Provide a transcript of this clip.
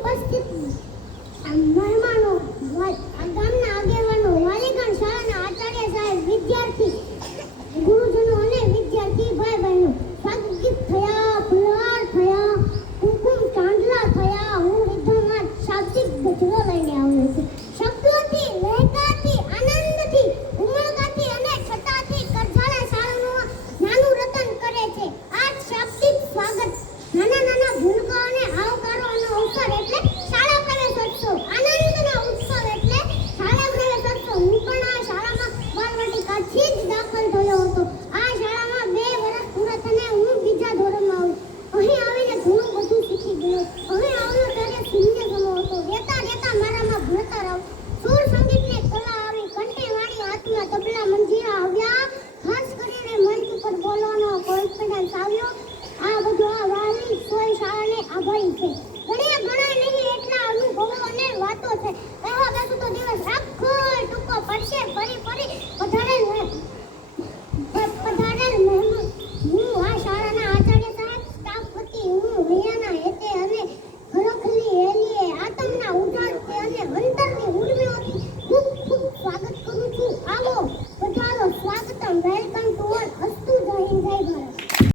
ઉપસ્થિત મહેમાનો, ગામના આગેવાનો, વાલીગણ, શાળાના આચાર્ય સાહેબ, વિદ્યાર્થી ગુરુજનો અને વિદ્યાર્થી ભાઈ બહેનો સ્વાગત થયા, ફુલહાર થયા, કુમકુમ ચાંદલા થયા. હું વિદ્યામાં શાબ્દિક ગજવો લઈને આવ્યો છું. શબ્દોથી, લહેકાથી, આનંદથી, ઉમળકાથી અને છટાથી કરજાળા શાળાનું નાનું રતન કરે છે. આ શાબ્દિક સ્વાગત, નાના નાના ભૂલકાઓને આવકારો અને અવસર એટલે શાળા પ્રવેશોત્સવ, આનંદનો ઉત્સવ એટલે શાળા પ્રવેશોત્સવ. હું પણ આ શાળામાં બાલવાટિકાથી જ દાખલ થયો હતો. આ શાળામાં 2 વર્ષ પૂરા થઈને હું બીજા ધોરણમાં આવી. અહીં આવીને ઘણું બધું શીખી ગયો. અહીં આવ્યો ત્યારે શૂન્ય સમો હતો. રહેતા રહેતા મારામાં ભણતર આવ્યું. સુર સંગીતની કલા આવી, કંઠીવાળી હાથમાં તબલા મંજીરા આવ્યા. ખાસ કરીને મંચ ઉપર બોલવાનો કોન્ફિડન્સ આવ્યો. આ બધું આ વાલી સોય શાળાને આભારી છે.